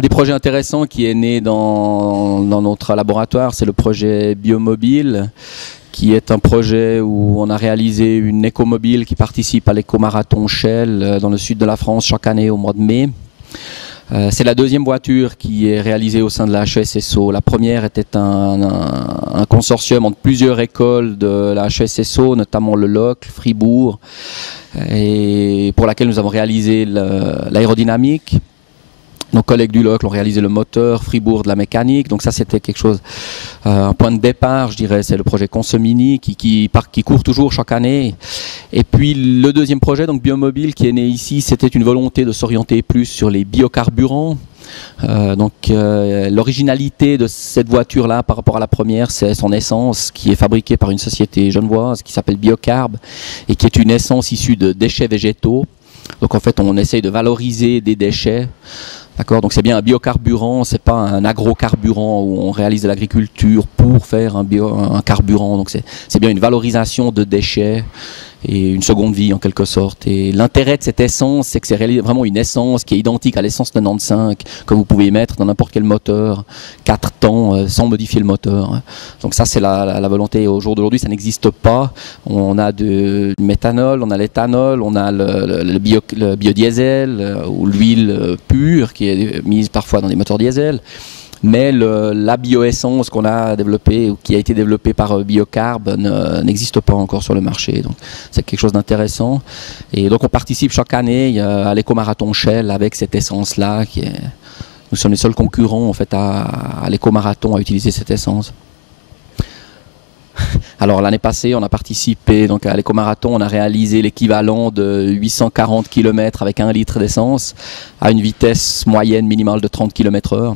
Un des projets intéressants qui est né dans notre laboratoire, c'est le projet Biomobile, qui est un projet où on a réalisé une écomobile qui participe à l'éco-marathon Shell dans le sud de la France chaque année au mois de mai. C'est la deuxième voiture qui est réalisée au sein de la HESSO. La première était un consortium entre plusieurs écoles de la HESSO, notamment le LOC, Fribourg, et pour laquelle nous avons réalisé l'aérodynamique. Nos collègues du LOC ont réalisé le moteur, Fribourg de la mécanique. Donc ça, c'était quelque chose, un point de départ, je dirais. C'est le projet Consomini qui court toujours chaque année. Et puis le deuxième projet, donc Biomobile, qui est né ici, c'était une volonté de s'orienter plus sur les biocarburants. L'originalité de cette voiture-là par rapport à la première, c'est son essence qui est fabriquée par une société genevoise qui s'appelle Biocarb et qui est une essence issue de déchets végétaux. Donc en fait, on essaye de valoriser des déchets. D'accord, donc c'est bien un biocarburant, c'est pas un agrocarburant où on réalise de l'agriculture pour faire un carburant. Donc c'est bien une valorisation de déchets et une seconde vie en quelque sorte. Et l'intérêt de cette essence, c'est que c'est vraiment une essence qui est identique à l'essence 95 que vous pouvez mettre dans n'importe quel moteur, 4 temps, sans modifier le moteur. Donc ça, c'est la volonté. Au jour d'aujourd'hui, ça n'existe pas. On a du méthanol, on a l'éthanol, on a le biodiesel ou l'huile pure qui est mise parfois dans les moteurs diesel. Mais la bioessence qu'on a développée, ou qui a été développée par Biocarb, n'existe pas encore sur le marché. Donc c'est quelque chose d'intéressant. Et donc on participe chaque année à l'éco-marathon Shell avec cette essence-là. Nous sommes les seuls concurrents en fait à l'éco-marathon à utiliser cette essence. Alors l'année passée, on a participé donc à l'éco-marathon, on a réalisé l'équivalent de 840 km avec 1 litre d'essence à une vitesse moyenne minimale de 30 km/h.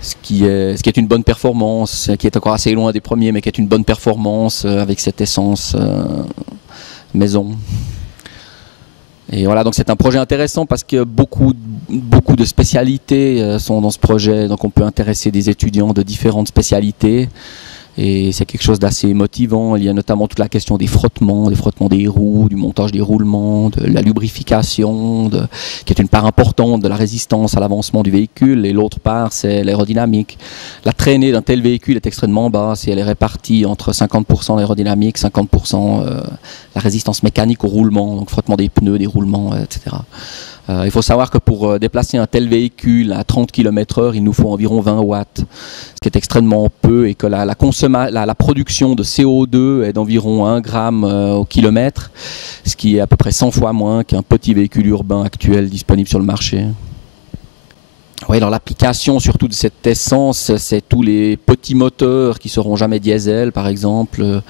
Ce qui est une bonne performance, qui est encore assez loin des premiers, mais qui est une bonne performance avec cette essence maison. Et voilà, donc c'est un projet intéressant parce que beaucoup de spécialités sont dans ce projet, donc on peut intéresser des étudiants de différentes spécialités. Et c'est quelque chose d'assez motivant. Il y a notamment toute la question des frottements des roues, du montage des roulements, de la lubrification, qui est une part importante de la résistance à l'avancement du véhicule. Et l'autre part, c'est l'aérodynamique. La traînée d'un tel véhicule est extrêmement basse et elle est répartie entre 50% d'aérodynamique, 50% la résistance mécanique au roulement, donc frottement des pneus, des roulements, etc. Il faut savoir que pour déplacer un tel véhicule à 30 km/h, il nous faut environ 20 watts, ce qui est extrêmement peu, et que la production de CO2 est d'environ 1 gramme au kilomètre, ce qui est à peu près 100 fois moins qu'un petit véhicule urbain actuel disponible sur le marché. Oui, alors l'application surtout de cette essence, c'est tous les petits moteurs qui seront jamais diesel, par exemple,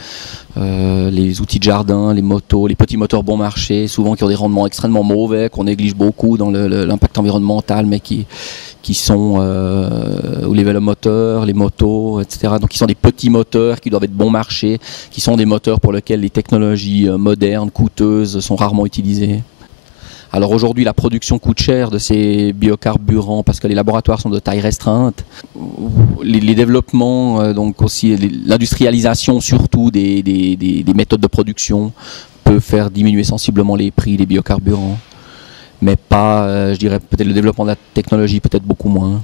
les outils de jardin, les motos, les petits moteurs bon marché, souvent qui ont des rendements extrêmement mauvais, qu'on néglige beaucoup dans l'impact environnemental, mais qui sont ou les vélomoteurs, les motos, etc. Donc qui sont des petits moteurs qui doivent être bon marché, qui sont des moteurs pour lesquels les technologies modernes, coûteuses, sont rarement utilisées. Alors aujourd'hui, la production coûte cher de ces biocarburants parce que les laboratoires sont de taille restreinte. Les développements, donc aussi l'industrialisation surtout des méthodes de production peut faire diminuer sensiblement les prix des biocarburants. Mais pas, je dirais, peut-être le développement de la technologie, peut-être beaucoup moins.